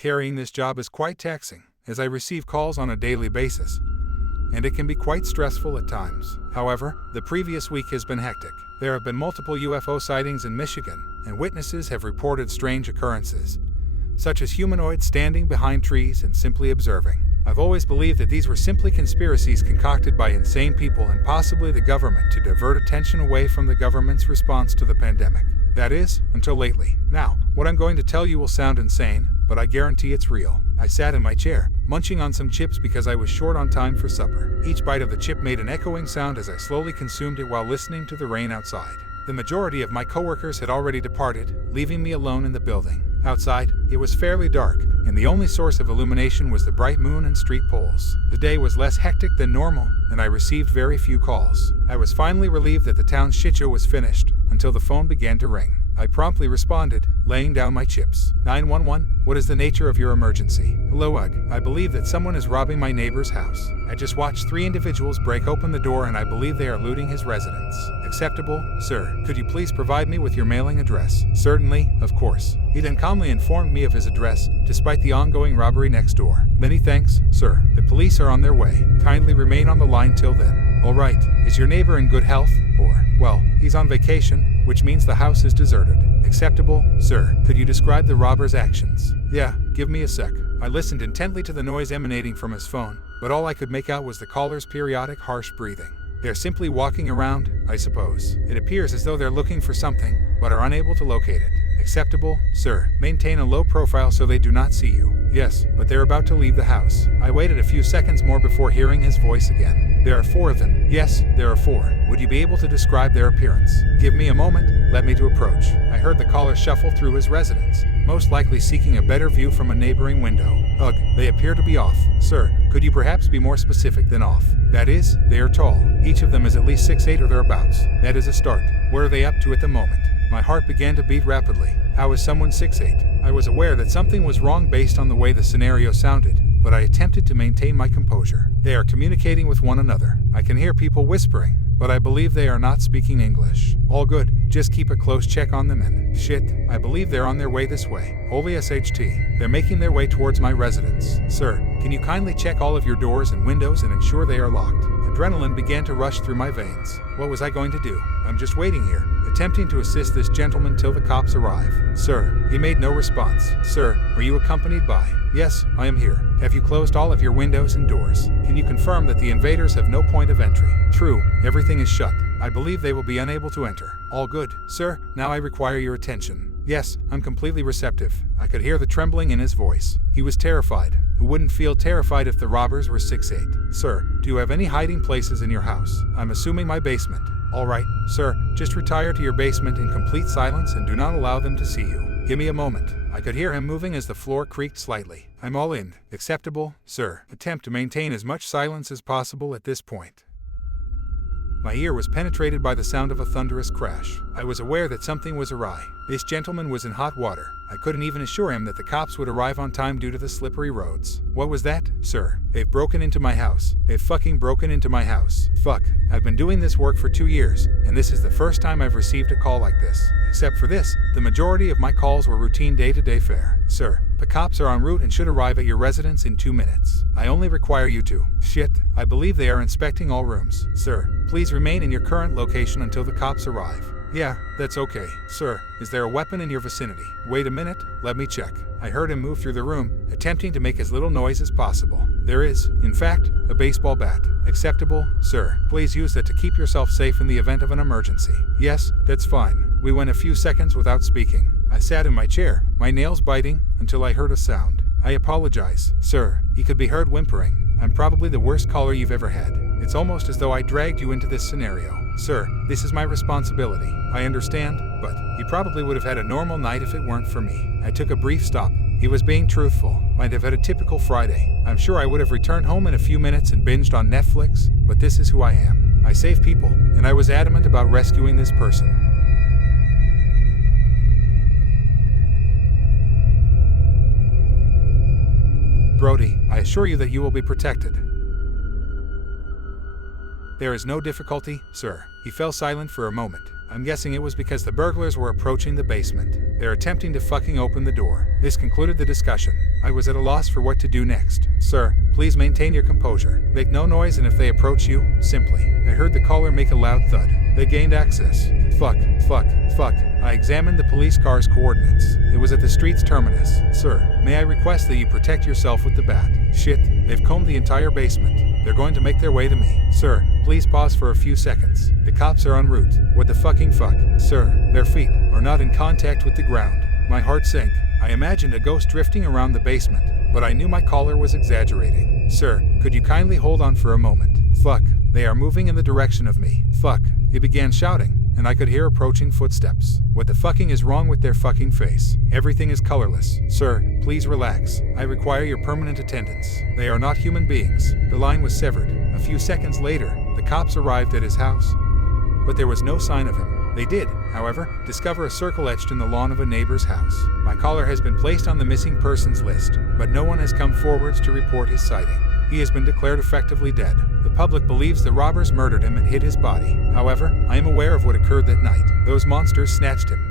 Carrying this job is quite taxing, as I receive calls on a daily basis, and it can be quite stressful at times. However, the previous week has been hectic. There have been multiple UFO sightings in Michigan, and witnesses have reported strange occurrences, such as humanoids standing behind trees and simply observing. I've always believed that these were simply conspiracies concocted by insane people and possibly the government to divert attention away from the government's response to the pandemic. That is, until lately. Now, what I'm going to tell you will sound insane, but I guarantee it's real. I sat in my chair, munching on some chips because I was short on time for supper. Each bite of the chip made an echoing sound as I slowly consumed it while listening to the rain outside. The majority of my coworkers had already departed, leaving me alone in the building. Outside, it was fairly dark, and the only source of illumination was the bright moon and street poles. The day was less hectic than normal, and I received very few calls. I was finally relieved that the town's shitshow was finished, until the phone began to ring. I promptly responded, laying down my chips. 911, what is the nature of your emergency? Hello, Ugg. I believe that someone is robbing my neighbor's house. I just watched 3 individuals break open the door and I believe they are looting his residence. Acceptable, sir. Could you please provide me with your mailing address? Certainly, of course. He then calmly informed me of his address, despite the ongoing robbery next door. Many thanks, sir. The police are on their way. Kindly remain on the line till then. All right. Is your neighbor in good health? Or, well, he's on vacation, which means the house is deserted. Acceptable, sir. Could you describe the robber's actions? Yeah, give me a sec. I listened intently to the noise emanating from his phone, but all I could make out was the caller's periodic harsh breathing. They're simply walking around, I suppose. It appears as though they're looking for something, but are unable to locate it. Acceptable, sir. Maintain a low profile so they do not see you. Yes, but they're about to leave the house. I waited a few seconds more before hearing his voice again. There are 4 of them. Yes, there are 4. Would you be able to describe their appearance? Give me a moment, let me to approach. I heard the caller shuffle through his residence, most likely seeking a better view from a neighboring window. Ugh, they appear to be off. Sir, could you perhaps be more specific than off? That is, they are tall. Each of them is at least 6'8" or thereabouts. That is a start. What are they up to at the moment? My heart began to beat rapidly. How is someone 6'8"? I was aware that something was wrong based on the way the scenario sounded, but I attempted to maintain my composure. They are communicating with one another. I can hear people whispering, but I believe they are not speaking English. All good, just keep a close check on them and shit, I believe they're on their way this way. Holy SHT. They're making their way towards my residence. Sir, can you kindly check all of your doors and windows and ensure they are locked? Adrenaline began to rush through my veins. What was I going to do? I'm just waiting here, attempting to assist this gentleman till the cops arrive. Sir, he made no response. Sir, are you accompanied by? Yes, I am here. Have you closed all of your windows and doors? Can you confirm that the invaders have no point of entry? True, everything is shut. I believe they will be unable to enter. All good. Sir, now I require your attention. Yes, I'm completely receptive. I could hear the trembling in his voice. He was terrified. Who wouldn't feel terrified if the robbers were 6'8"? Sir, do you have any hiding places in your house? I'm assuming my basement. All right, sir, just retire to your basement in complete silence and do not allow them to see you. Give me a moment. I could hear him moving as the floor creaked slightly. I'm all in. Acceptable, sir. Attempt to maintain as much silence as possible at this point. My ear was penetrated by the sound of a thunderous crash. I was aware that something was awry. This gentleman was in hot water. I couldn't even assure him that the cops would arrive on time due to the slippery roads. What was that, sir? They've broken into my house. They've fucking broken into my house. Fuck. I've been doing this work for 2 years, and this is the first time I've received a call like this. Except for this, the majority of my calls were routine day-to-day fare. Sir, the cops are en route and should arrive at your residence in 2 minutes. I only require you to. Shit, I believe they are inspecting all rooms. Sir, please remain in your current location until the cops arrive. Yeah, that's okay. Sir, is there a weapon in your vicinity? Wait a minute, let me check. I heard him move through the room, attempting to make as little noise as possible. There is, in fact, a baseball bat. Acceptable, sir. Please use that to keep yourself safe in the event of an emergency. Yes, that's fine. We went a few seconds without speaking. I sat in my chair, my nails biting, until I heard a sound. I apologize, sir. He could be heard whimpering. I'm probably the worst caller you've ever had. It's almost as though I dragged you into this scenario. Sir, this is my responsibility. I understand, but he probably would have had a normal night if it weren't for me. I took a brief stop. He was being truthful. Might have had a typical Friday. I'm sure I would have returned home in a few minutes and binged on Netflix, but this is who I am. I save people, and I was adamant about rescuing this person. Brody, I assure you that you will be protected. There is no difficulty, sir. He fell silent for a moment. I'm guessing it was because the burglars were approaching the basement. They're attempting to fucking open the door. This concluded the discussion. I was at a loss for what to do next. Sir, please maintain your composure. Make no noise, and if they approach you, simply. I heard the caller make a loud thud. They gained access. Fuck. I examined the police car's coordinates. It was at the street's terminus. Sir, may I request that you protect yourself with the bat? Shit, they've combed the entire basement. They're going to make their way to me. Sir, please pause for a few seconds. The cops are en route. What the fucking fuck? Sir, their feet are not in contact with the ground. My heart sank. I imagined a ghost drifting around the basement, but I knew my caller was exaggerating. Sir, could you kindly hold on for a moment? Fuck, they are moving in the direction of me. Fuck, he began shouting, and I could hear approaching footsteps. What the fucking is wrong with their fucking face? Everything is colorless. Sir, please relax. I require your permanent attendance. They are not human beings. The line was severed. A few seconds later, the cops arrived at his house, but there was no sign of him. They did, however, discover a circle etched in the lawn of a neighbor's house. My caller has been placed on the missing persons list, but no one has come forwards to report his sighting. He has been declared effectively dead. The public believes the robbers murdered him and hid his body. However, I am aware of what occurred that night. Those monsters snatched him